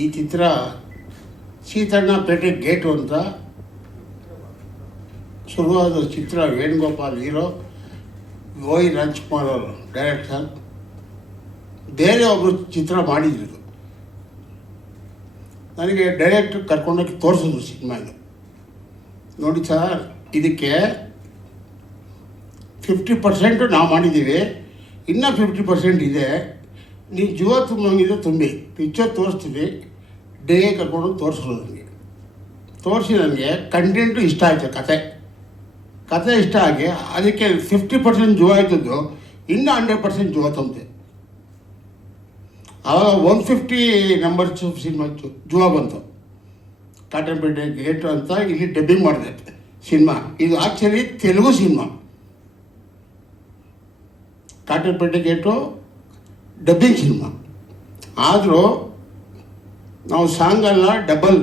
ಈ ಚಿತ್ರ ಸೀತಣ್ಣಪೇಟೆ ಗೇಟು ಅಂತ ಶುರುವಾದ ಚಿತ್ರ. ವೇಣುಗೋಪಾಲ್ ಹೀರೋ, ವೈ ರಾಜ್ಕುಮಾರ್ ಅವರು ಡೈರೆಕ್ಟರ್. ಬೇರೆ ಒಬ್ಬರು ಚಿತ್ರ ಮಾಡಿದ್ರು. ನನಗೆ ಡೈರೆಕ್ಟ್ರ್ ಕರ್ಕೊಂಡೋಗಿ ತೋರಿಸಿದ್ರು ಸಿನಿಮಾನ. ನೋಡಿ ಸರ್, ಇದಕ್ಕೆ 50% ನಾವು ಮಾಡಿದ್ದೀವಿ, ಇನ್ನೂ 50% ಇದೆ. ನೀವು ಜೀವ ತುಂಬಂಗಿದೆ ತುಂಬಿ ಪಿಕ್ಚರ್ ತೋರಿಸ್ತೀವಿ. ಡೇ ಕರ್ಕೊಂಡು ತೋರಿಸೋದು. ತೋರಿಸಿ ನನಗೆ ಕಂಟೆಂಟು ಇಷ್ಟ ಆಯಿತು. ಕತೆ ಇಷ್ಟ ಆಗಿ ಅದಕ್ಕೆ 50% ಜೀವ ಆಯ್ತದ್ದು, ಇನ್ನೂ 100% ಜೀವ ತುಂಬಿದೆ. ಆವಾಗ 150 ನಂಬರ್ಸ್ ಸಿನಿಮಾ ಜೀವ ಬಂತು. ಕಾಟನ್ಪೇಟೆ ಗೇಟು ಅಂತ ಇಲ್ಲಿ ಡಬ್ಬಿಂಗ್ ಮಾಡಿದೆ ಸಿನಿಮಾ. ಇದು actually Telugu cinema. Cottonpet gate dubbing cinema. ಆದರೂ ನಾವು ಸಾಂಗೆಲ್ಲ ಡಬಲ್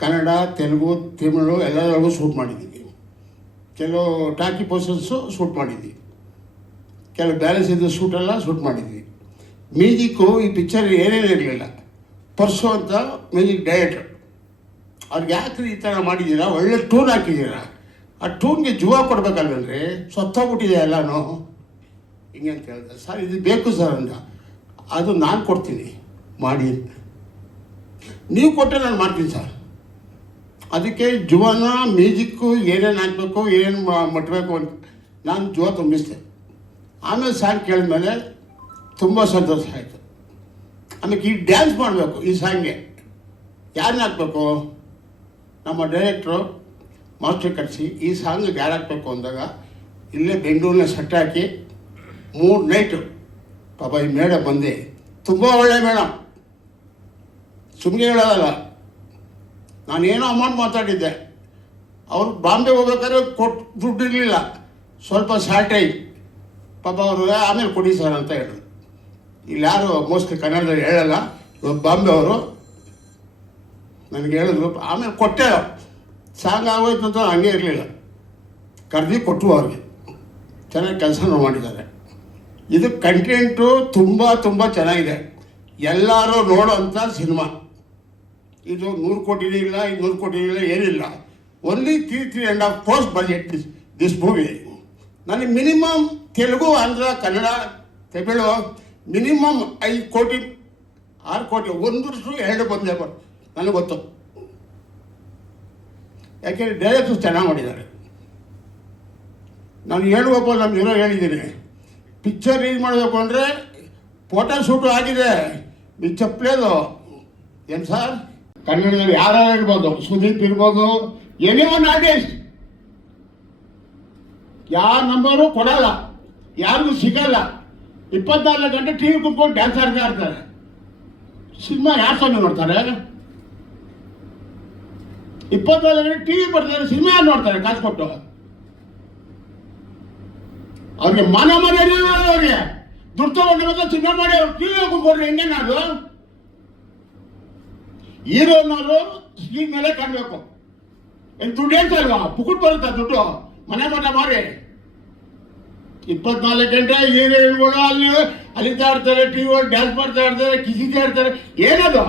ಕನ್ನಡ, ತೆಲುಗು, ತಮಿಳು ಎಲ್ಲದರಲ್ಲೂ ಶೂಟ್ ಮಾಡಿದ್ದೀವಿ. ಕೆಲವು ಟಾಕಿ ಪೋರ್ಷನ್ಸು ಶೂಟ್ ಮಾಡಿದ್ವಿ, ಕೆಲವು ಬ್ಯಾಲೆನ್ಸ್ ಇದ್ದ ಶೂಟೆಲ್ಲ ಶೂಟ್ ಮಾಡಿದ್ವಿ. ಮ್ಯೂಸಿಕ್ಕು ಈ ಪಿಕ್ಚರ್ ಏನೇನು ಇರಲಿಲ್ಲ. ಪರ್ಸು ಅಂತ ಮ್ಯೂಸಿಕ್ ಡೈರೆಕ್ಟ್ರ್, ಅವ್ರಿಗೆ ಯಾಕ್ರಿ ಈ ಥರ ಮಾಡಿದ್ದೀರಾ, ಒಳ್ಳೆ ಟೂನ್ ಹಾಕಿದ್ದೀರಾ, ಆ ಟೂನ್ಗೆ ಜೀವ ಕೊಡಬೇಕಲ್ವಲ್ರಿ, ಸತ್ತೋಗ್ಬಿಟ್ಟಿದೆ ಎಲ್ಲನೂ ಹಿಂಗೆ ಅಂತ ಹೇಳ್ತಾರೆ. ಸರ್ ಇದು ಬೇಕು ಸರ್ ಅಂತ. ಅದು ನಾನು ಕೊಡ್ತೀನಿ ಮಾಡಿ, ನೀವು ಕೊಟ್ಟರೆ ನಾನು ಮಾಡ್ತೀನಿ ಸರ್. ಅದಕ್ಕೆ ಜೀವನ ಮ್ಯೂಸಿಕ್ಕು ಏನೇನು ಹಾಕಬೇಕು, ಏನು ಮಟ್ಟಬೇಕು ಅಂತ ನಾನು ಜೀವ ತುಂಬಿಸಿದೆ. ಆಮೇಲೆ ಸಾಂಗ್ ಕೇಳಿದ್ಮೇಲೆ ತುಂಬ ಸಂತೋಷ ಆಯಿತು. ಆಮೇಲೆ ಈ ಡ್ಯಾನ್ಸ್ ಮಾಡಬೇಕು ಈ ಸಾಂಗ್ಗೆ. ಯಾರನ್ನ ಹಾಕಬೇಕು? ನಮ್ಮ ಡೈರೆಕ್ಟ್ರು ಮಾಸ್ಟರ್ ಕರೆಸಿ ಈ ಸಾಂಗಿಗೆ ಯಾರು ಹಾಕಬೇಕು ಅಂದಾಗ ಇಲ್ಲೇ ಬೆಂಗಳೂರಿನ ಸೆಟ್ ಹಾಕಿ 3 ನೈಟು ಪಾಪ ಈ ಮೇಡಮ್ ಬಂದೆ. ತುಂಬ ಒಳ್ಳೆ ಮೇಡಮ್, ಸುಮ್ಮನೆ ಹೇಳೋದಲ್ಲ. ನಾನೇನೋ ಅಮೌಂಟ್ ಮಾತಾಡಿದ್ದೆ. ಅವ್ರು ಬಾಂಬೆ ಹೋಗ್ಬೇಕಾದ್ರೆ ದುಡ್ಡು ಇರಲಿಲ್ಲ, ಸ್ವಲ್ಪ ಶಾರ್ಟೇಜ್. ಪಾಪ ಅವರು ಆಮೇಲೆ ಕೊಡಿ ಸರ್ ಅಂತ ಹೇಳಿದ್ರು. ಇಲ್ಲಿ ಯಾರು ಮೋಸ್ಟ್ಲಿ ಕನ್ನಡದಲ್ಲಿ ಹೇಳಲ್ಲ. ಇವಾಗ ಬಾಂಬೆ ಅವರು ನನಗೆ ಹೇಳಿದ್ರು, ಆಮೇಲೆ ಕೊಟ್ಟೆ. ಸಾಂಗ್ ಆಗೋಯ್ತು ಅಂತ ಹಂಗೆ ಇರಲಿಲ್ಲ, ಕರೆದಿ ಕೊಟ್ಟು ಅವ್ರಿಗೆ. ಚೆನ್ನಾಗಿ ಕೆಲಸನೂ ಮಾಡಿದ್ದಾರೆ. ಇದು ಕಂಟೆಂಟು ತುಂಬ ತುಂಬ ಚೆನ್ನಾಗಿದೆ. ಎಲ್ಲರೂ ನೋಡೋಂಥ ಸಿನಿಮಾ ಇದು. 100 ಕೋಟಿ ಇಲ್ಲ, 200 ಕೋಟಿ ಇಲ್ಲ, ಏನಿಲ್ಲ. Only 3.5 crores budget this movie. ನನಗೆ ಮಿನಿಮಮ್ ತೆಲುಗು, ಆಂಧ್ರ, ಕನ್ನಡ, ತಮಿಳು ಮಿನಿಮಮ್ 5 ಕೋಟಿ 6 ಕೋಟಿ, 1 ವರ್ಷ 2 ಬಂದೆ ನನಗೆ ಗೊತ್ತು. ಯಾಕೆಂದರೆ ಡೈರೆಕ್ಟರ್ಸ್ ಚೆನ್ನಾಗಿ ಮಾಡಿದ್ದಾರೆ. ನಾನು ಹೇಳುವಪ್ಪ, ನಮ್ಮ ಹೀರೋ ಹೇಳಿದ್ದೀನಿ, ಪಿಕ್ಚರ್ ರಿಲೀಸ್ ಮಾಡಬೇಕು ಅಂದರೆ ಫೋಟೋ ಶೂಟು ಆಗಿದೆ, ಈ ಚಪ್ಪಲೇದು ಏನು ಸರ್. ಕನ್ನಡದಲ್ಲಿ ಯಾರು ಇರ್ಬೋದು, ಸುದೀಪ್ ಇರ್ಬೋದು, ಎನಿ ಒನ್ ಆರ್ಟಿಸ್ಟ್. ಯಾವ ನಂಬರು ಕೊಡಲ್ಲ, ಯಾರಿಗೂ ಸಿಗಲ್ಲ. 24 ಗಂಟೆ ಟಿ ವಿ ಕುತ್ಕೊಂಡು ಡ್ಯಾನ್ಸ್ ಆಡ್ತಾ ಇರ್ತಾರೆ. ಸಿನಿಮಾ ಯಾರು ಸ್ವಾಮಿ ನೋಡ್ತಾರೆ? 24 ಗಂಟೆ ಟಿ ವಿ ಬರ್ತಾರೆ, ಸಿನಿಮಾ ಯಾರು ನೋಡ್ತಾರೆ ಕಾಸು ಕೊಟ್ಟು? ಅವ್ರಿಗೆ ಮಾನ ಮರ್ಯಾದೆ, ಅವ್ರಿಗೆ ದುಡ್ಡು ತಗೊಂಡು ಸಿನಿಮಾ ಮಾಡಿ ಅವ್ರು ಟಿ ವಿ ಕುತ್ಕೊಂಡ್ರೆ ಹೆಂಗೇನಾದ್ರು? ಹೀರೋನವರು ಸ್ಕ್ರೀನ್ ಮೇಲೆ ಕಾಣಬೇಕು. ಏನು ದುಡ್ಡು ಹೇಳ್ತಾರಲ್ವಾ, ಪುಕ್ಕುಟ್ ಬರುತ್ತಾ ದುಡ್ಡು? ಮನೆ ಮಾಡಿ 24 ಗಂಟೆ ಹೀರೋಯಿನ್ಗಳು ಅಲ್ಲಿತಾ ಇರ್ತಾರೆ, ಟಿ ವಿ ಡ್ಯಾನ್ಸ್ ಮಾಡ್ತಾ ಇರ್ತಾರೆ, ಕಿಸಿತಾ ಇರ್ತಾರೆ. ಏನದು?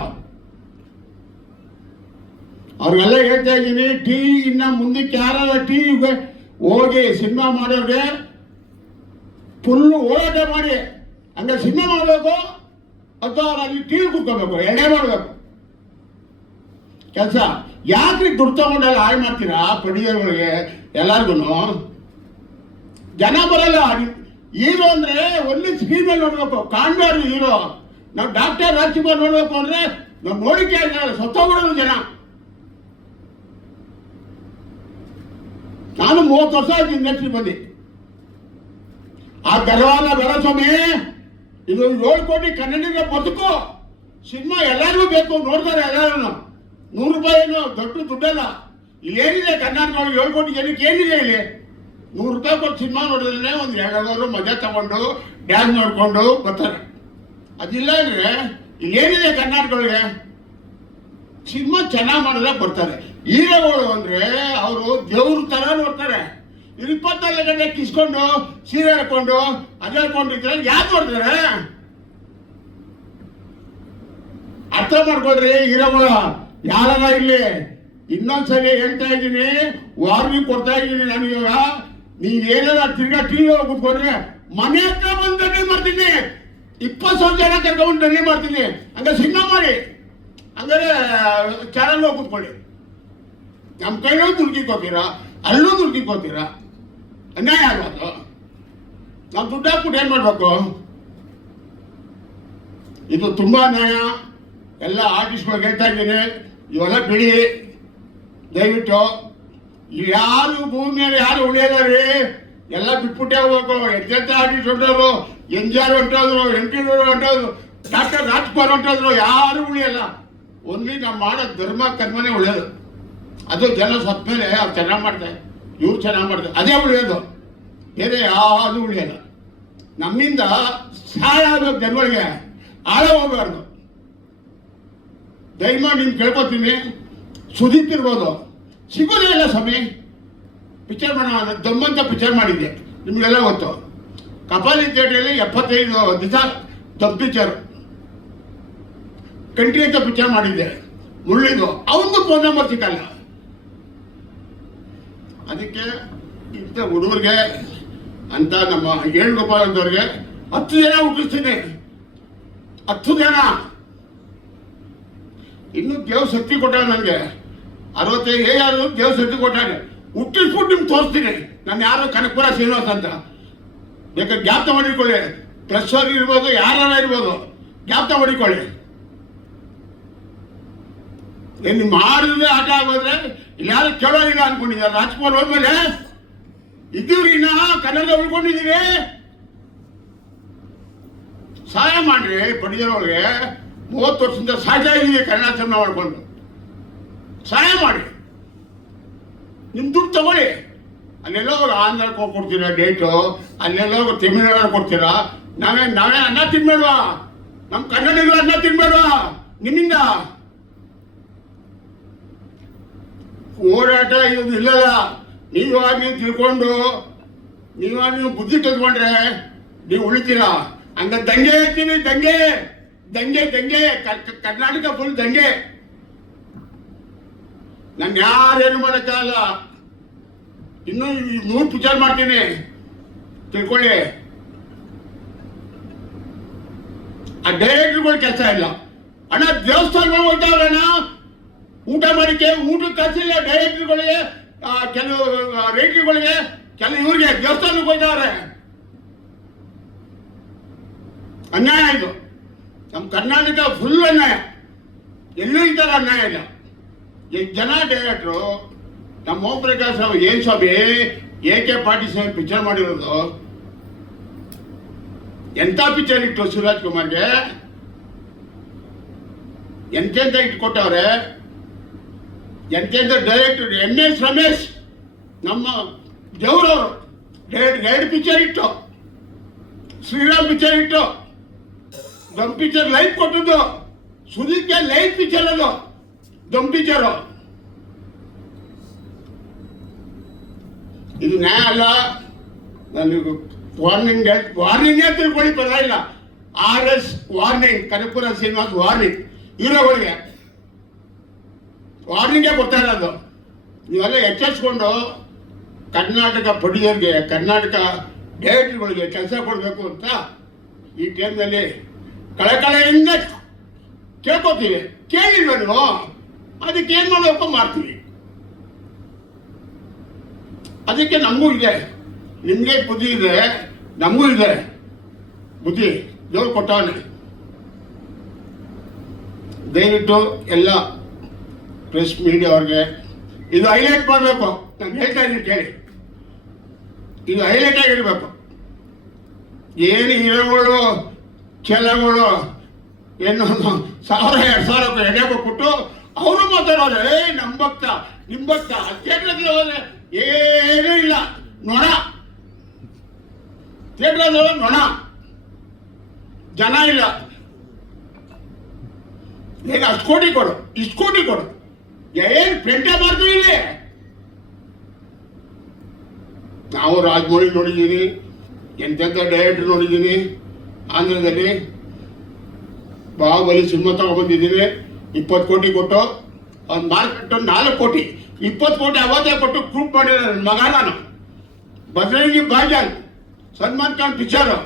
ಅವ್ರಿಗೆಲ್ಲ ಹೇಳ್ತಾ ಇದ್ದೀನಿ, ಟಿ ವಿ ಇನ್ನ ಮುಂದಕ್ಕೆ ಯಾರಾದ ಟಿ ವಿಗೆ ಹೋಗಿ ಸಿನಿಮಾ ಮಾಡೋರಿಗೆ ಫುಲ್ಲು ಹೋರಾಟ ಮಾಡಿ ಹಂಗೆ ಸಿನಿಮಾ ಮಾಡಬೇಕು, ಅಥವಾ ಅಲ್ಲಿ ಟಿ ವಿ ಕೂತ್ಕೋಬೇಕು, ಎರಡೇ ಮಾಡಬೇಕು ಕೆಲಸ. ಯಾಕ್ರಿ ದುಡ್ಡು ತಗೊಂಡೆಲ್ಲ ಹಾಳು ಮಾಡ್ತೀರಾ ಪ್ರೊಡ್ಯೂಸರ್ಗಳಿಗೆ? ಎಲ್ಲರಿಗೂ ಜನ ಬರಲ್ಲ. ಹೀರೋ ಅಂದರೆ ಒಳ್ಳೆ ಸ್ಕ್ರೀನ್ ಮೇಲೆ ನೋಡಬೇಕು, ಕಾಣ್ಬಾರ್ದು ಹೀರೋ. ನಾವು ಡಾಕ್ಟರ್ ರಾಜ್ಕುಮಾರ್ ನೋಡಬೇಕು ಅಂದರೆ ನಾವು ನೋಡಿಕೆ ಆಗಿಲ್ಲ, ಸತ್ತೋಗ್ಬಿಡೋದು ಜನ. ನಾನು 30 ವರ್ಷ ಆಯ್ತು ಇಂಡಸ್ಟ್ರಿ ಬಂದು. ಆ ಗರ್ವಾಲ ಬೇಡ ಸ್ವಾಮಿ. ಇದು 7 ಕೋಟಿ ಕನ್ನಡಿಗರ ಬದುಕು. ಸಿನಿಮಾ ಎಲ್ಲರಿಗೂ ಬೇಕು, ನೋಡ್ತಾರೆ ಎಲ್ಲರೂ. 100 ರೂಪಾಯಿ ಏನು ದೊಡ್ಡ ದುಡ್ಡಲ್ಲ. ಇಲ್ಲೇನಿದೆ ಕರ್ನಾಟಕದೊಳಗೆ 7 ಕೋಟಿ ಜನಕ್ಕೆ ಏನಿದೆ ಇಲ್ಲಿ? 100 ರೂಪಾಯಿ ಕೊಟ್ಟು ಸಿನಿಮಾ ನೋಡಿದ್ರೆ ಒಂದು 2 ಅವರು ಮಜಾ ತಗೊಂಡು ಡ್ಯಾನ್ಸ್ ನೋಡ್ಕೊಂಡು ಬರ್ತಾರೆ. ಅದಿಲ್ಲ ಅಂದರೆ ಇಲ್ಲೇನಿದೆ ಕರ್ನಾಟಕದೊಳಗೆ? ಸಿನಿಮಾ ಚೆನ್ನಾಗಿ ಮಾಡಿದ್ರೆ ಬರ್ತಾರೆ. ಹೀರೋಗಳು ಅಂದರೆ ಅವರು ದೇವ್ರ ಥರ ನೋಡ್ತಾರೆ. 24 ಗಂಟೆ ಕಿಸ್ಕೊಂಡು ಸೀರೆ ಹಾಕೊಂಡು ಅದಾಡ್ಕೊಂಡಿದ್ರೆ ಯಾರು ನೋಡ್ತಾರೆ? ಅರ್ಥ ಮಾಡ್ಕೊಳ್ರಿ ಹೀರೋಗಳು ಯಾರ ಇಲ್ಲಿ. ಇನ್ನೊಂದ್ಸಲಿ ಹೇಳ್ತಾ ಇದ್ದೀನಿ, ವಾರ್ನಿಂಗ್ ಕೊಡ್ತಾ ಇದ್ದೀನಿ ನಾನು. ಇವಾಗ ನೀವೇನಾರ ತಿರ್ಗಾ ಟಿವಿ ಕೂತ್ಕೊಂಡ್ರೆ ಮನೆ ಹತ್ರ ಬಂದು ದಂಗೆ ಮಾಡ್ತೀನಿ, 20,000 ಜನ ಕರ್ಕೊಂಡು ದಂಗೆ ಮಾಡ್ತೀನಿ. ಹಂಗ ಸಿನಿಮಾ ಮಾಡಿ, ಹಂಗಾರೆ ಚಾನಲ್ ಹೋಗಿ ಕೂತ್ಕೊಳ್ಳಿ. ನಮ್ಮ ಕೈಲೂ ದುಡ್ಕಿಕೋತೀರಾ, ಅಲ್ಲೂ ದುಡ್ಕಿಕೋತೀರಾ, ಅನ್ಯಾಯ ಆಗೋದು. ನಾವು ದುಡ್ಡು ಹಾಕ್ಬಿಟ್ಟು ಏನು ಮಾಡಬೇಕು? ಇದು ತುಂಬ ಅನ್ಯಾಯ. ಎಲ್ಲ ಆರ್ಟಿಸ್ಟ್ಗಳಿಗೆ ಹೇಳ್ತಾ ಇದ್ದೀನಿ, ಇವೆಲ್ಲ ಬಿಡಿ ದಯವಿಟ್ಟು. ಯಾರು ಭೂಮಿ ಮೇಲೆ ಯಾರು ಉಳಿಯಲ್ಲ ರೀ, ಎಲ್ಲ ಬಿಟ್ಬಿಟ್ಟೇ ಹೋಗ್ಬೇಕು. ಎಂತೆಂಥ ಆರ್ಟಿಸ್ಟ್ ಹೊಂಟೋದ್ರು, NGR ಹೊಂಟೋದ್ರು, NT ಹೊಂಟೋದ್ರು, ಡಾಕ್ಟರ್ ರಾಜ್ಕುಮಾರ್ ಹೊಂಟೋದ್ರು, ಯಾರು ಉಳಿಯಲ್ಲ. ಓನ್ಲಿ ನಾವು ಮಾಡೋ ಧರ್ಮ ಕರ್ಮನೇ ಉಳಿಯೋದು. ಅದು ಜನ ಸತ್ತ ಮೇಲೆ ಅವ್ರು ಚೆನ್ನಾಗಿ ಮಾಡ್ತಾರೆ, ಇವ್ರು ಚೆನ್ನಾಗಿ ಮಾಡ್ತಾರೆ, ಅದೇ ಉಳಿಯೋದು, ಬೇರೆ ಯಾವುದು ಉಳಿಯಲ್ಲ. ನಮ್ಮಿಂದ ಸಹಾಯ ಆಗಬೇಕು ಜನಗಳಿಗೆ, ಆಳ ಹೋಗ್ಬಾರ್ದು. ದಯಮಾಡಿ ನಿಮ್ಗೆ ಕೇಳ್ಕೊತೀನಿ, ಸುದೀಪ್ ಇರ್ಬೋದು, ಸಿಗೋದೇ ಇಲ್ಲ ಸ್ವಾಮಿ. ಪಿಕ್ಚರ್ ಮಾಡೋಣ, ದಮ್ಮಂತ ಪಿಕ್ಚರ್ ಮಾಡಿದ್ದೆ, ನಿಮಗೆಲ್ಲ ಗೊತ್ತು. ಕಪಾಲಿ ಥಿಯೇಟ್ರಲ್ಲಿ 75 ದಿವಸ ದಮ್ ಪಿಕ್ಚರ್, ಕಂಟ್ರಿ ಅಂತ ಪಿಕ್ಚರ್ ಮಾಡಿದ್ದೆ, ಮುಳ್ಳಿದು. ಅವನು ಫೋನ್ ನಂಬರ್ ಸಿಕ್ಕಲ್ಲ. ಅದಕ್ಕೆ ಇಂಥ ಹುಡುಗರಿಗೆ ಅಂತ ನಮ್ಮ ವೇಣುಗೋಪಾಲ್ ಅಂತವ್ರಿಗೆ 10 ಜನ ಹುಟ್ಟಿಸ್ತೀನಿ, 10 ಜನ. ಇನ್ನೂ ದೇವ್ ಶಕ್ತಿ ಕೊಟ್ಟ ನನಗೆ, 65 ದೇವ್ ಶಕ್ತಿ ಕೊಟ್ಟಾನೆ. ಹುಟ್ಟಿಸ್ಬಿಟ್ಟು ನಿಮ್ಗೆ ತೋರಿಸ್ತೀನಿ. ನಾನು ಯಾರೋ ಕನಕಪುರ ಶ್ರೀನಿವಾಸ ಅಂತ, ಬೇಕಾದ್ರೆ ಜ್ಞಾಪಕ ಮಾಡಿಕೊಳ್ಳಿ. ಪ್ರೆಸ್ ಅವ್ರು ಇರ್ಬೋದು, ಯಾರು ಇರ್ಬೋದು, ಜ್ಞಾಪಕ ಮಾಡಿಕೊಳ್ಳಿ. ಏನು ಮಾಡಿದ್ರೆ ಆಟ ಆಗೋದ್ರೆ ಇಲ್ಲಿ ಯಾರು ಕೇಳೋದಿಲ್ಲ ಅನ್ಕೊಂಡಿದ್ದಾರೆ. ರಾಜ್ಕುಮಾರ್ ಹೋದ್ಮೇಲೆ ಇದ್ದೀವ್ರಿ, ನಾ ಕನ್ನಡ ಉಳ್ಕೊಂಡಿದ್ದೀವಿ. ಸಹಾಯ ಮಾಡ್ರಿ ಪಡಿಯೋರಿಗೆ. 30 ವರ್ಷದಿಂದ ಸಾಯ್ತಾ ಇದ್ದೀವಿ ಕನ್ನಡ ಸಿನಿಮಾ ಮಾಡ್ಕೊಂಡು. ಸಹಾಯ ಮಾಡಿ, ನಿಮ್ಮ ದುಡ್ಡು ತಗೊಳ್ಳಿ. ಅಲ್ಲೆಲ್ಲೋ ಆಂಧ್ರಕ್ಕೆ ಹೋಗಿ ಕೊಡ್ತೀರಾ ಡೇಟು, ಅಲ್ಲೆಲ್ಲೋ ತಮಿಳ್ನಾಡು ಕೊಡ್ತೀರಾ. ನಾವೇ ಅನ್ನ ತಿನ್ಬೇಡ್ವಾ? ನಮ್ಮ ಕನ್ನಡಿಗರು ಅನ್ನ ತಿನ್ಬೇಡ್ವಾ ನಿಮ್ಮಿಂದ? ಓಡಾಟ ಇದು ಇಲ್ಲಲ್ಲ. ನೀವು ತಿಳ್ಕೊಂಡು ನೀವು ಬುದ್ಧಿ ಕಲ್ತ್ಕೊಂಡ್ರೆ ನೀವು ಉಳಿತೀರಾ. ಹಂಗ ದಂಗೆ ಹೇಳ್ತೀನಿ, ದಂಗೆ ದಂಗೆ ದಂಗೆ ಕರ್ನಾಟಕ ಫುಲ್ ದಂಗೆ. ನಾನು ಯಾರೇನು ಮಾಡೋಕ್ಕಾಗಲ್ಲ. ಇನ್ನೂ 100 ಪಿಕ್ಚರ್ ಮಾಡ್ತೀನಿ, ತಿಳ್ಕೊಳ್ಳಿ. ಆ ಡೈರೆಕ್ಟರ್ಗಳು ಕೆಲಸ ಇಲ್ಲ. ಅಣ್ಣ ದೇವಸ್ಥಾನ ಹೋಗ್ತಾವ್ರಣ್ಣ, ಊಟ ಮಾಡಿಕೆ ಊಟಕ್ಕೆ ಕಳಿಸಿಲ್ಲ ಡೈರೆಕ್ಟರ್ಗಳಿಗೆ, ಕೆಲವು ರೈಟರ್ಗಳಿಗೆ, ಕೆಲವು ಇವ್ರಿಗೆ ದೇವಸ್ಥಾನಕ್ಕೆ ಹೋಗ್ತಾವ್ರೆ. ಅನ್ಯಾಯ ಇದು. ನಮ್ಮ ಕರ್ನಾಟಕ ಫುಲ್ ಅನ್ಯಾಯ, ಎಲ್ಲೂ ಈ ಥರ ಅನ್ಯಾಯ ಇಲ್ಲ. ಎಷ್ಟು ಜನ ಡೈರೆಕ್ಟ್ರು, ನಮ್ಮ ಓಂ ಪ್ರಕಾಶ್ ರಾವ್ ಏನು ಸ್ವಾಮಿ AK-47 ಪಿಕ್ಚರ್ ಮಾಡಿರೋದು. ಎಂಥ ಪಿಕ್ಚರ್ ಇಟ್ಟು ಶಿವರಾಜ್ ಕುಮಾರ್ಗೆ, ಎಂತೆಂತ ಇಟ್ಟು ಕೊಟ್ಟವ್ರೆ. ಎಂತೆಂಥ ಡೈರೆಕ್ಟರ್ MS ರಮೇಶ್, ನಮ್ಮ ದೇವ್ರವರು, 2 ಪಿಕ್ಚರ್ ಇಟ್ಟು, ಶ್ರೀರಾಮ್ ಪಿಕ್ಚರ್ ಇಟ್ಟು, ದಮ್ ಪಿಕ್ಚರ್ ಲೈಫ್ ಕೊಟ್ಟದ್ದು. ಸುದೀಪ್ಗೆ ಲೈಫ್ ಪಿಕ್ಚರ್ ಅದು, ದಮ್ ಪಿಕ್ಚರು. ಇದು ನ್ಯಾಯ ಅಲ್ಲ. ನನಗೆ ವಾರ್ನಿಂಗೇ ತಿಳ್ಕೊಳ್ಳಿ, ಪರವಾಗಿಲ್ಲ. RS warning, Kanakapura Srinivas warning, ಹೀರೋಗಳಿಗೆ ವಾರ್ನಿಂಗೇ ಕೊಡ್ತಾ ಇರೋದು. ನೀವೆಲ್ಲ ಎಚ್ಚರಿಸ್ಕೊಂಡು ಕರ್ನಾಟಕ ಪ್ರೊಡ್ಯೂಸರ್ಗೆ, ಕರ್ನಾಟಕ ಡೈರೆಕ್ಟರ್ಗಳಿಗೆ ಕೆಲಸ ಕೊಡಬೇಕು ಅಂತ ಈ ಟೈಮ್ನಲ್ಲಿ ಕಳಕಳೆಯಿಂದ ಕೇಳ್ಕೊತೀವಿ. ಕೇಳಿಲ್ವ ನೀವು? ಅದಕ್ಕೆ ಏನು ಮಾಡಬೇಕು ಮಾಡ್ತೀವಿ. ಅದಕ್ಕೆ ನಮಗೂ ಇದೆ, ನಿಮಗೆ ಬುದ್ಧಿ ಇದೆ, ನಮಗೂ ಇದೆ ಬುದ್ಧಿ, ದೇವ್ರು ಕೊಟ್ಟವನೆ. ದಯವಿಟ್ಟು ಎಲ್ಲ ಪ್ರೆಸ್ ಮೀಡಿಯಾ ಅವ್ರಿಗೆ ಇದು ಹೈಲೈಟ್ ಮಾಡಬೇಕು. ನಾನು ಹೇಳ್ತಾ ಇದ್ದೀನಿ ಕೇಳಿ, ಇದು ಹೈಲೈಟ್ ಆಗಿರಬೇಕು. ಏನು ಹೀರೋಗಳು ಚೆಲ್ಲಗಳು ಏನು 1000-2000 ಎಡೆ ಕೊಟ್ಟು ಅವರು ಮಾತಾಡೋರು, ನಮ್ಮ ಭಕ್ತ ನಿಮ್ಮ ಭಕ್ತ ಥಿಯೇಟ್ರಲ್ಲಿ ಹೋದ್ರೆ ಏನೂ ಇಲ್ಲ, ನೊಣ. ಥಿಯೇಟ್ರಲ್ಲಿ ನೊಣ, ಜನ ಇಲ್ಲ. ಈಗ 10 ಕೋಟಿ ಕೊಡು, 20 ಕೋಟಿ ಕೊಡು, ಏನು ಪ್ರಿಂಟೇ ಮಾಡ್ತೀವಿ ಇಲ್ಲಿ. ನಾವು ರಾಜಮೌಳಿ ನೋಡಿದ್ದೀನಿ, ಎಂತೆಂಥ ಡೈರೆಕ್ಟರ್ ನೋಡಿದ್ದೀನಿ ಆಂಧ್ರದಲ್ಲಿ. ಬಾಹುಬಲಿ ಸಿನಿಮಾ ತಗೊಬಂದಿದ್ದೀನಿ 20 ಕೋಟಿ ಕೊಟ್ಟು, ಅವ್ನು ಮಾರ್ಕೆಟ್ 4 ಕೋಟಿ, 20 ಕೋಟಿ ಅವತ್ತೇ ಕೊಟ್ಟು ಪ್ರೂಫ್ ಮಾಡಿದ ನನ್ನ ಮಗ ನಾನು. ಬಜರಂಗಿ ಭಾಯ್ಜಾನ್ ಸಲ್ಮಾನ್ ಖಾನ್ ಪಿಕ್ಚರು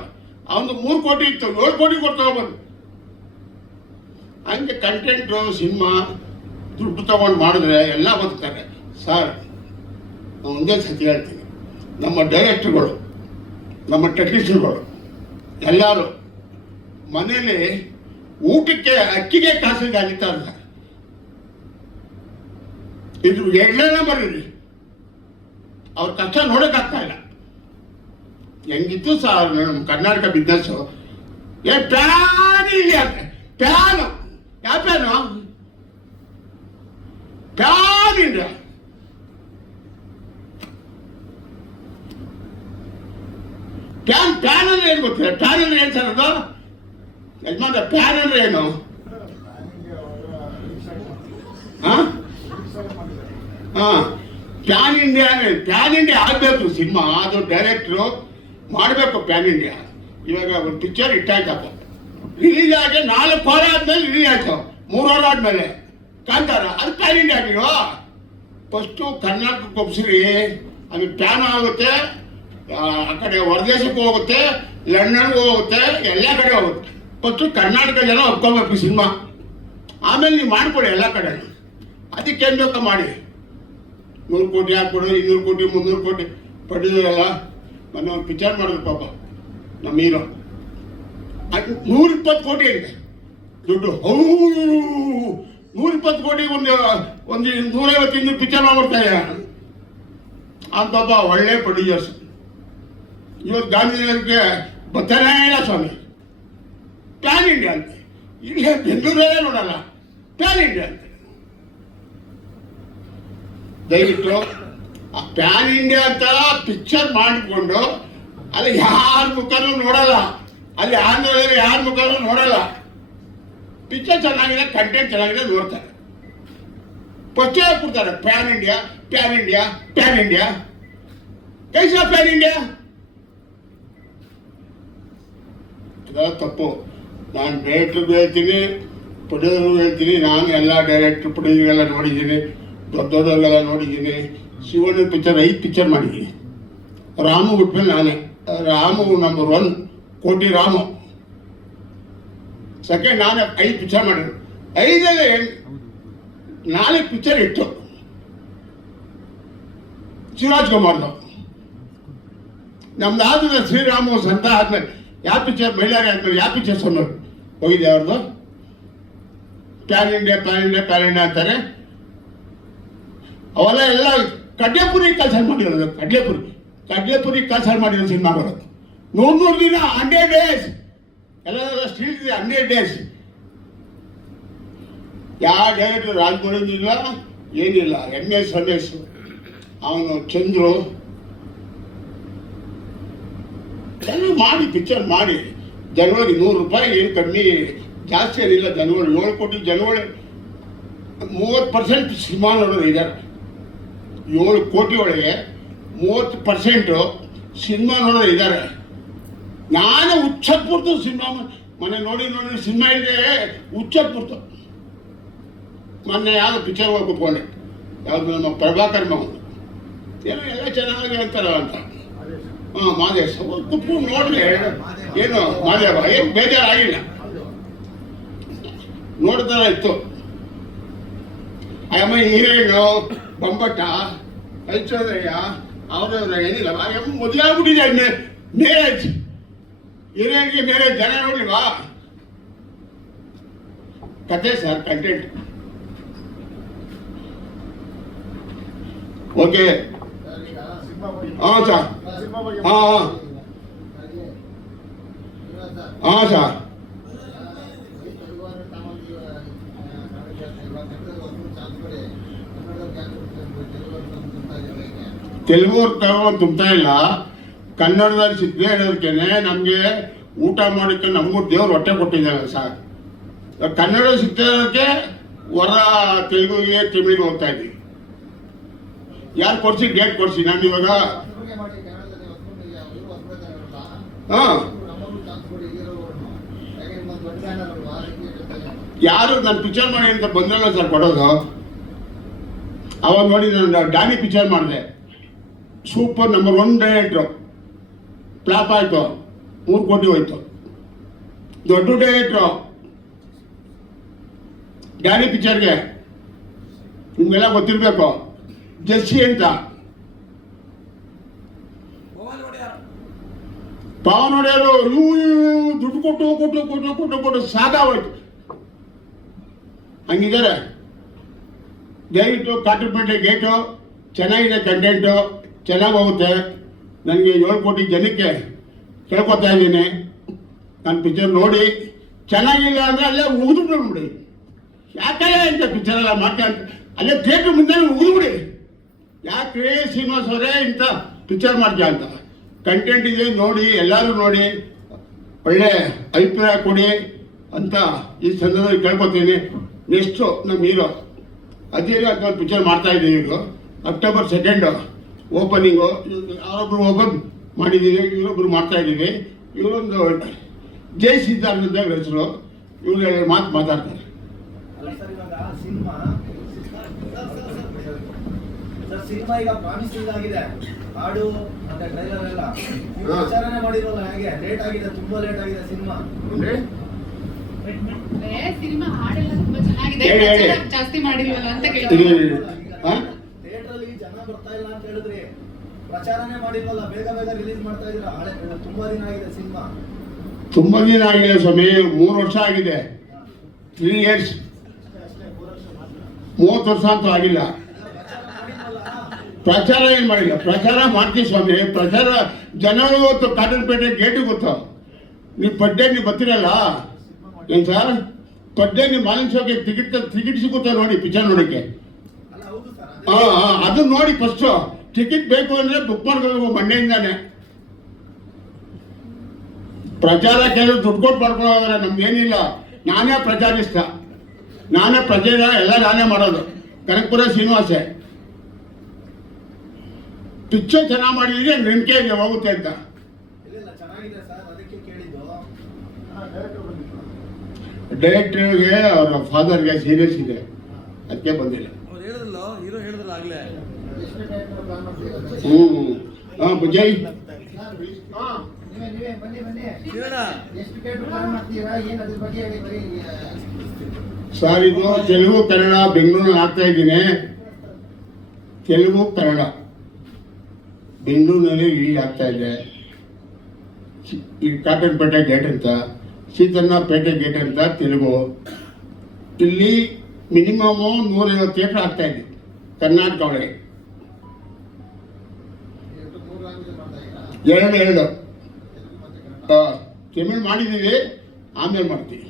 ಅವನು 3 ಕೋಟಿ ಇತ್ತು, 7 ಕೋಟಿ ಕೊಟ್ಟು ತಗೊಬಂದು. ಹಂಗೆ ಕಂಟೆಂಟು ಸಿನಿಮಾ ದುಡ್ಡು ತಗೊಂಡು ಮಾಡಿದ್ರೆ ಎಲ್ಲ ಬದುಕ್ತಾರೆ ಸರ್. ನಾನು ಒಂದೇ ಸತಿ ಹೇಳ್ತೀನಿ, ನಮ್ಮ ಡೈರೆಕ್ಟ್ರುಗಳು, ನಮ್ಮ ಟೆಕ್ನಿಷಿಯನ್ಗಳು ಎಲ್ಲರೂ ಮನೇಲಿ ಊಟಕ್ಕೆ ಅಕ್ಕಿಗೆ ಕಾಸಿಗೆ ಅಲಿತಾ ಇದ್ದಾರೆ. ಇದು ಎಳ್ಳೇನ ಬರೀರಿ, ಅವ್ರ ಕಷ್ಟ ನೋಡೋಕ್ಕಾಗ್ತಾ ಇಲ್ಲ. ಹೆಂಗಿತ್ತು ಸರ್ ನಮ್ಮ ಕರ್ನಾಟಕ ಬಿಸ್ನೆಸ್ಸು. ಪ್ಯಾನ್ ಇಲ್ಲಿ ಅಂತೆ, ಪ್ಯಾನು ಯಾವ ಪ್ಯಾನು? PAN India. ಪ್ಯಾನ್ ಅಂದ್ರೆ ಏನು ಗೊತ್ತಿಲ್ಲ? ಪ್ಯಾನ್ ಅಂದ್ರೆ ಏನು ಸರ್ ಅದು ಯಜಮಾನ? ಪ್ಯಾನ್ ಅಂದ್ರೆ ಏನು? ಪ್ಯಾನ್ ಇಂಡಿಯಾ ಪ್ಯಾನ್ ಇಂಡಿಯಾ ಆಗಬೇಕು ಸಿನಿಮಾ. ಅದು ಡೈರೆಕ್ಟ್ರು ಮಾಡಬೇಕು ಪ್ಯಾನ್ ಇಂಡಿಯಾ. ಇವಾಗ ಒಂದು ಪಿಕ್ಚರ್ ಇಟ್ಟಾಯ್ತಪ್ಪ, ರಿಲೀಸ್ ಆಗಿ 4 ವಾರ ಆದ್ಮೇಲೆ ರಿಲೀಸ್ ಆಯ್ತು, 3 ವಾರ ಆದ್ಮೇಲೆ ಕಾಂತಾರ. ಅದು ಪ್ಯಾನ್ ಇಂಡಿಯಾ ಆಗಿರೋ. ಫಸ್ಟು ಕರ್ನಾಟಕಕ್ಕೆ ಒಪ್ಸಿರಿ, ಅದು ಪ್ಯಾನ್ ಆಗುತ್ತೆ, ಆ ಕಡೆ ಹೊರದೇಶಕ್ಕೂ ಹೋಗುತ್ತೆ, ಲಂಡನ್ಗೂ ಹೋಗುತ್ತೆ, ಎಲ್ಲ ಕಡೆ ಹೋಗುತ್ತೆ. ಫಸ್ಟು ಕರ್ನಾಟಕ ಜನ ಒಪ್ಕೋಬೇಕು ಸಿನಿಮಾ, ಆಮೇಲೆ ನೀವು ಮಾಡಿಕೊಡಿ ಎಲ್ಲ ಕಡೆ. ಅದಕ್ಕೆ ಏನು ಬೇಕೋ ಮಾಡಿ. 100 ಕೋಟಿ ಹಾಕ್ಬಿಡು, 200 ಕೋಟಿ 300 ಕೋಟಿ ಪಡೆದಿರಲ್ಲ. ಮೊನ್ನೆ ಒಂದು ಪಿಕ್ಚರ್ ಮಾಡಿದ್ರು ಪಾಪ ನಮ್ಮ ಹೀರೋ, 120 ಕೋಟಿ ಇದೆ ದುಡ್ಡು. 120 ಕೋಟಿ ಒಂದು 150 ಪಿಕ್ಚರ್ ಮಾಡ್ಬಿಡ್ತಾರೆ. ಆ ಪಾಪ ಒಳ್ಳೆ ಪ್ರೊಡ್ಯೂಸರ್ಸ್. ಇವತ್ತು ಗಾಂಧಿನಗರಕ್ಕೆ ಬರ್ತಾನೇ ಇಲ್ಲ ಸ್ವಾಮಿ. ಪ್ಯಾನ್ ಇಂಡಿಯಾ ಅಂತೆ, ಇಲ್ಲೇ ಬೆಂಗಳೂರೇ ನೋಡಲ್ಲ, ಪ್ಯಾನ್ ಇಂಡಿಯಾ ಅಂತೆ. ದಯವಿಟ್ಟು ಆ ಪ್ಯಾನ್ ಇಂಡಿಯಾ ಅಂತ ಪಿಕ್ಚರ್ ಮಾಡಿಕೊಂಡು ಅಲ್ಲಿ ಯಾರ ಮುಖನೂ ನೋಡಲ್ಲ, ಅಲ್ಲಿ ಆಂಧ್ರದಲ್ಲಿ ಯಾರ ಮುಖನೂ ನೋಡಲ್ಲ. ಪಿಕ್ಚರ್ ಚೆನ್ನಾಗಿದೆ, ಕಂಟೆಂಟ್ ಚೆನ್ನಾಗಿದೆ, ನೋಡ್ತಾರೆ. ಫಸ್ಟ್ ಕೊಡ್ತಾರೆ pan India, pan India, pan India. ಕೈಸಾ ಪ್ಯಾನ್ ಇಂಡಿಯಾ? ಅದೆಲ್ಲ ತಪ್ಪು. ನಾನು ಡೈರೆಕ್ಟ್ರಿಗೂ ಹೇಳ್ತೀನಿ, ಪ್ರೊಡ್ಯೂಸರ್ಗೂ ಹೇಳ್ತೀನಿ. ನಾನು ಎಲ್ಲ ಡೈರೆಕ್ಟ್ರ್ ಪ್ರೊಡ್ಯೂಸರ್ಗೆಲ್ಲ ನೋಡಿದ್ದೀನಿ, ದೊಡ್ಡವ್ರಿಗೆಲ್ಲ ನೋಡಿದ್ದೀನಿ. ಶಿವಣ್ಣ ಪಿಕ್ಚರ್ 5 ಪಿಕ್ಚರ್ ಮಾಡಿದ್ದೀನಿ. ರಾಮು ಬಿಟ್ಮೇಲೆ ನಾನೇ. ರಾಮು ನಂಬರ್ 1 ಕೋಟಿ ರಾಮು. ಸೆಕೆಂಡ್ ನಾನೇ 5 ಪಿಕ್ಚರ್ ಮಾಡಿದ್ರು. 5ರಲ್ಲಿ 4 ಪಿಕ್ಚರ್ ಇತ್ತು ಶಿವರಾಜ್ ಕುಮಾರ್ದು. ನಮ್ದು ಆದ್ಮೇಲೆ ಶ್ರೀರಾಮು ಸಂತ ಆದ್ಮೇಲೆ ಯಾವ ಪಿಕ್ಚರ್, ಮೈಲಾರಿ ಆದ್ಮೇಲೆ ಯಾವ ಪಿಕ್ಚರ್ ಸೊನ್ನ ಹೋಗಿದೆ ಅವ್ರದ್ದು? PAN India, pan India, pan India ಅಂತಾರೆ. ಅವೆಲ್ಲ ಎಲ್ಲ ಕಡ್ಲೆಪುರಿ ಕೆಲಸ ಮಾಡಿರೋದು. ಕಡ್ಲೆಪುರಿ ಕೆಲಸ ಮಾಡಿರೋ ಸಿನಿಮಾಗಳು 100 ದಿನ, 100 ಡೇಸ್ ಎಲ್ಲ ಸ್ಟಿಲ್ ಇದೆ. 100 ಡೇಸ್. ಯಾವ ಡೈರೆಕ್ಟರ್ ರಾಜ್ಮೋಹನ್ ಇಲ್ಲ, ಏನಿಲ್ಲ. MS ರಮೇಶ್, ಅವನು ಚಂದ್ರು ಎಲ್ಲ ಮಾಡಿ ಪಿಕ್ಚರ್ ಮಾಡಿ ಜನಗಳಿಗೆ 100 ರೂಪಾಯಿ ಏನು ಕಮ್ಮಿ ಜಾಸ್ತಿ ಏನಿಲ್ಲ. ಜನಗಳು 7 ಕೋಟಿ ಜನಗಳು 30% ಸಿನಿಮಾ ನೋಡೋರು ಇದ್ದಾರೆ. 7 ಕೋಟಿ ಒಳಗೆ 30% ಸಿನಿಮಾ ನೋಡೋರು ಇದ್ದಾರೆ. ನಾನು ಹುಚ್ಚಪ್ಪುರ್ತು ಸಿನಿಮಾ ಮೊನ್ನೆ ನೋಡಿ ಸಿನಿಮಾ ಇದೆ, ಹುಚ್ಚಪ್ಪುರ್ತು. ಮೊನ್ನೆ ಯಾವುದು ಪಿಕ್ಚರ್ ಹೋಗಿ ಕೂತ್ಕೊಂಡೆ, ಯಾವುದು ನಮ್ಮ ಪ್ರಭಾಕರ್ ಮಗನು, ಏನೋ ಎಲ್ಲ ಚೆನ್ನಾಗಿ ಹೇಳ್ತಾರ ಅಂತ. ಮಾದೇಶ್ ಕೂತ್ಕೊಂಡು ನೋಡಿದೆ. ಏನು ಮಾದೇವ ಏನು ಬೇಜಾರಾಗಿಲ್ಲ, ನೋಡ್ತಾರ ಇತ್ತು. ಅಮ್ಮ ಹೀರೋಯಿನು ಬೊಂಬಟ್ಟ ಐಶ್ವರ್ಯ ಅವ್ರವ್ರ ಏನಿಲ್ಲ. ಮದುವೆ ಆಗ್ಬಿಟ್ಟಿದೆ, ಮ್ಯಾರೇಜ್. ಹೀರೋಯಿನ್ಗೆ ಮ್ಯಾರೇಜ್ ಜನ ನೋಡಿಲ್ವಾ? ಕತೆ ಸರ್, ಕಂಟೆಂಟ್ ಓಕೆ. ಹಾಂ ಸರ್, ಹಾಂ ಹಾಂ ಸರ್. ತೆಲುಗು ತಗೊಂಡು ತುಂಬ್ತಾ ಇಲ್ಲ, ಕನ್ನಡದಲ್ಲಿ ಸಿಕ್ಕದೆ ಇರೋದಕ್ಕೇನೆ ನಮಗೆ ಊಟ ಮಾಡೋಕ್ಕೆ ನಮಗೂ ದೇವ್ರು ಹೊಟ್ಟೆ ಕೊಟ್ಟಿದ್ದಾರೆ ಸರ್. ಕನ್ನಡ ಸಿಗ್ತಾ ಇರೋದಕ್ಕೆ ಹೊರ ತೆಲುಗುಗೆ ತಮಿಳಿಗೆ ಹೋಗ್ತಾ ಇದ್ದೀವಿ. ಯಾರು ಕೊಡಿಸಿ ಡೇಟ್ ಕೊಡಿಸಿ. ನಾನು ಇವಾಗ ಹಾಂ ಯಾರು ನಾನು ಪಿಕ್ಚರ್ ಮಾಡಿ ಅಂತ ಬಂದ್ರಲ್ಲ ಸರ್ ಕೊಡೋದು. ಅವಾಗ ನೋಡಿ ನಾನು ಡ್ಯಾನಿ ಪಿಕ್ಚರ್ ಮಾಡಿದೆ, ಸೂಪರ್ ನಂಬರ್ 1 ಡೈರೆಕ್ಟ್ರು, ಫ್ಲಾಪ್ ಆಯಿತು, 3 ಕೋಟಿ ಹೋಯ್ತು. ದೊಡ್ಡ ಡೈರೆಕ್ಟ್ರು ಡ್ಯಾನಿ ಪಿಕ್ಚರ್ಗೆ ನಿಮಗೆಲ್ಲ ಗೊತ್ತಿರಬೇಕು, ಜರ್ಸಿ ಅಂತ, ಪವನ್ ಒಡೆಯರು ದುಡ್ಡು ಕೊಟ್ಟು ಸಾಕಾಗೋಯ್ತು. ಹಂಗಿದ್ದಾರೆ. ದಯವಿಟ್ಟು ಕಾಟುಪೇಟೆ ಗೇಟು ಚೆನ್ನಾಗಿದೆ, ಕಂಟೆಂಟು ಚೆನ್ನಾಗಿ ಹೋಗುತ್ತೆ. ನನಗೆ 7 ಕೋಟಿ ಜನಕ್ಕೆ ಕೇಳ್ಕೊತಾ ಇದ್ದೀನಿ, ನನ್ನ ಪಿಕ್ಚರ್ ನೋಡಿ ಚೆನ್ನಾಗಿಲ್ಲ ಅಂದರೆ ಅಲ್ಲೇ ಉಗಿದ್ಬಿಟ್ಟು ನೋಡಿ. ಯಾಕಲ್ಲ ಇಂಥ ಪಿಕ್ಚರ್ ಎಲ್ಲ ಮಾಡ್ಕೊಂಡು ಅಲ್ಲೇ ಥಿಯೇಟ್ರ್ ಮುಂದೆ ಉಗಿದ್ಬಿಡಿ. ಯಾಕೆ ಶ್ರೀನಿವಾಸ್ ಅವರೇ ಇಂಥ ಪಿಕ್ಚರ್ ಮಾಡ್ತೀಯ ಅಂತ. ಕಂಟೆಂಟ್ ಇದೆ ನೋಡಿ, ಎಲ್ಲರೂ ನೋಡಿ, ಒಳ್ಳೆ ಅಭಿಪ್ರಾಯ ಕೊಡಿ ಅಂತ ಈ ಸಂದರ್ಭದಲ್ಲಿ ಕೇಳ್ಕೊತೀನಿ. ನೆಕ್ಸ್ಟು ನಮ್ಮ ಹೀರೋ ಅದೇನು ಅಂತ ಒಂದು ಪಿಕ್ಚರ್ ಮಾಡ್ತಾ ಇದ್ದೀವಿ. ಈಗ ಅಕ್ಟೋಬರ್ 2 ಓಪನಿಂಗು, ಯಾರೊಬ್ಬರು ಓಪನ್ ಮಾಡಿದ್ದೀವಿ, ಇವರೊಬ್ಬರು ಮಾಡ್ತಾ ಇದ್ದೀವಿ. ಇವರೊಂದು ಜೈ ಸಿದ್ಧಾರ್ಥ ಅಂತ ಹೆಸರು, ಇವರು 2 ಮಾತು ಮಾತಾಡ್ತಾರೆ. ಸಿನಿಮಾ ಈಗ ಪ್ರಾಮಿಸಿಂಗ್ ಆಗಿದೆ, ಹಾಡು ಮತ್ತೆ ಟ್ರೈಲರ್ ಎಲ್ಲ ವಿಚಾರಣೆ ಮಾಡಿರೋಲ್ಲ. ಹೇಗೆ ಲೇಟ್ ಆಗಿದೆ, ತುಂಬಾ ಲೇಟ್ ಆಗಿದೆ ಸಿನಿಮಾ. ಸಿನಿಮಾ ಹಾಡೆಲ್ಲ ತುಂಬಾ ಚೆನ್ನಾಗಿದೆ, ಜಾಸ್ತಿ ಮಾಡಿಲ್ವಲ್ಲ ಅಂತ ಕೇಳ್ತಾರೆ. ಥಿಯೇಟರ್ ಅಲ್ಲಿ ಜನ ಬರ್ತಾ ಇಲ್ಲ ಅಂತ ಹೇಳಿದ್ರಿ, ಪ್ರಚಾರನೇ ಮಾಡಿಲ್ವಲ್ಲ, ಬೇಗ ಬೇಗ ರಿಲೀಸ್ ಮಾಡ್ತಾ ಇದ್ದೀರಾ. ತುಂಬಾ ದಿನ ಆಗಿದೆ ಸಿನಿಮಾ. ತುಂಬ ದಿನ ಆಗಿದೆ ಸ್ವಾಮಿ, 3 ವರ್ಷ ಆಗಿದೆ. 3 years, 30 ವರ್ಷ ಅಂತೂ ಆಗಿಲ್ಲ. ಪ್ರಚಾರ ಏನು ಮಾಡಿಲ್ಲ, ಪ್ರಚಾರ ಮಾಡ್ತೀವಿ ಸ್ವಾಮಿ. ಪ್ರಚಾರ ಜನಗಳು ಗೊತ್ತು, ಕಾಟನ್ಪೇಟೆ ಗೇಟಿಗೆ ಗೊತ್ತು. ನೀವು ಪಡ್ಡೆ ನೀವು ಬರ್ತಿರಲ್ಲ ಏನು ಸರ್, ಪಡ್ಡೆ ನೀವು ಮಾಲಿನ್ಸೋಕೆ ಟಿಕೆಟ್ ಸಿಗುತ್ತೆ ನೋಡಿ ಪಿಕ್ಚರ್ ನೋಡೋಕ್ಕೆ. ಅದನ್ನ ನೋಡಿ ಫಸ್ಟು. ಟಿಕೆಟ್ ಬೇಕು ಅಂದರೆ ಬುಕ್ ಮಾಡ್ಕೋಬೇಕು ಮಂಡ್ಯದಿಂದಾನೆ. ಪ್ರಚಾರ ಕೆಲವು ದುಡ್ಡು ಕೊಟ್ಟು ಮಾಡ್ಕೊಳ್ಳೋದ್ರೆ ನಮ್ಗೇನಿಲ್ಲ. ನಾನೇ ಪ್ರಚಾರಿಸ್ತ, ನಾನೇ ಪ್ರಚಾರ ಎಲ್ಲ ನಾನೇ ಮಾಡೋದು. ಕನಕಪುರ ಶ್ರೀನಿವಾಸೆ ಪಿಕ್ಚರ್ ಚೆನ್ನಾಗಿ ಮಾಡಿದ್ರೆ ನಂಬಿಕೆ ಇದೆ ಹೋಗುತ್ತೆ ಅಂತ. ಡೈರೆಕ್ಟರ್ಗೆ ಅವರ ಫಾದರ್ಗೆ ಸೀರಿಯಸ್ ಇದೆ, ಅದಕ್ಕೆ ಬಂದಿಲ್ಲ. ಜೈ ಸರ್, ಇದು ತೆಲುಗು ಕನ್ನಡ ಬೆಂಗಳೂರಲ್ಲಿ ಆಗ್ತಾ ಇದ್ದೀನಿ. ತೆಲುಗು ಕನ್ನಡ ಬೆಂಗಳೂರಿನಲ್ಲಿ ರಿಲೀಸ್ ಆಗ್ತಾ ಇದೆ. ಈ ಕಾಟನ್ಪೇಟೆ ಗೇಟ್ ಅಂತ, ಸೀತನ್ನಪೇಟೆ ಗೇಟ್ ಅಂತ ತೆಲುಗು. ಇಲ್ಲಿ ಮಿನಿಮಮ್ 150 ಥಿಯೇಟರ್ ಆಗ್ತಾ ಇದೆ ಕರ್ನಾಟಕ ಒಳಗೆ. 2 ತಮಿಳು ಮಾಡಿದ್ದೀವಿ, ಆಮೇಲೆ ಮಾಡ್ತೀವಿ.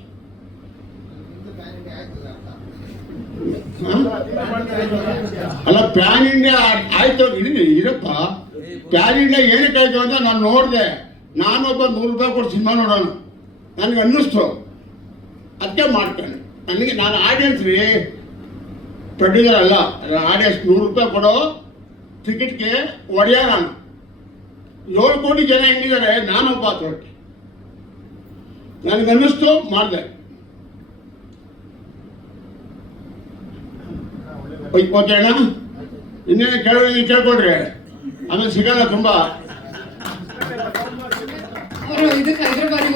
ಅಲ್ಲ, ಪ್ಯಾನ್ ಇಂಡಿಯಾ ಆಯ್ತು ಇರಪ್ಪ. ಪ್ಯಾನ್ ಇಂಡಿಯಾ ಏನಕ್ಕೆ ಆಯ್ತು ಅಂತ ನಾನು ನೋಡಿದೆ. ನಾನೊಬ್ಬ 100 ರೂಪಾಯಿ ಕೊಟ್ಟು ಸಿನಿಮಾ ನೋಡೋಣ ನನಗೆ ಅನ್ನಿಸ್ತು, ಅದಕ್ಕೆ ಮಾಡ್ಕೊಂಡೆ. ನಾನು ಆಡಿಯನ್ಸ್ ರೀ, ಪ್ರೊಡ್ಯೂಸರ್ ಅಲ್ಲ. ಆಡಿಯನ್ಸ್ 100 ರೂಪಾಯಿ ಕೊಡೋ ಟಿಕೆಟ್ಗೆ ಒಡೆಯ ನಾನು. 7 ಕೋಟಿ ಜನ ಹೆಂಗಿದ್ದಾರೆ, ನಾನೊಬ್ಬ ತೊಟ್ಟಿ. ನನಗನ್ನಿಸ್ತು, ಮಾಡಿದೆ. ಓಕೆ ಅಣ್ಣ, ಇನ್ನೇನು ಕೇಳೋದು ಕೇಳ್ಕೊಡ್ರಿ, ಆಮೇಲೆ ಸಿಗಲ್ಲ ತುಂಬ. ಇದಕ್ಕೆ ಹೈದರಾಬಾದಿಗೆ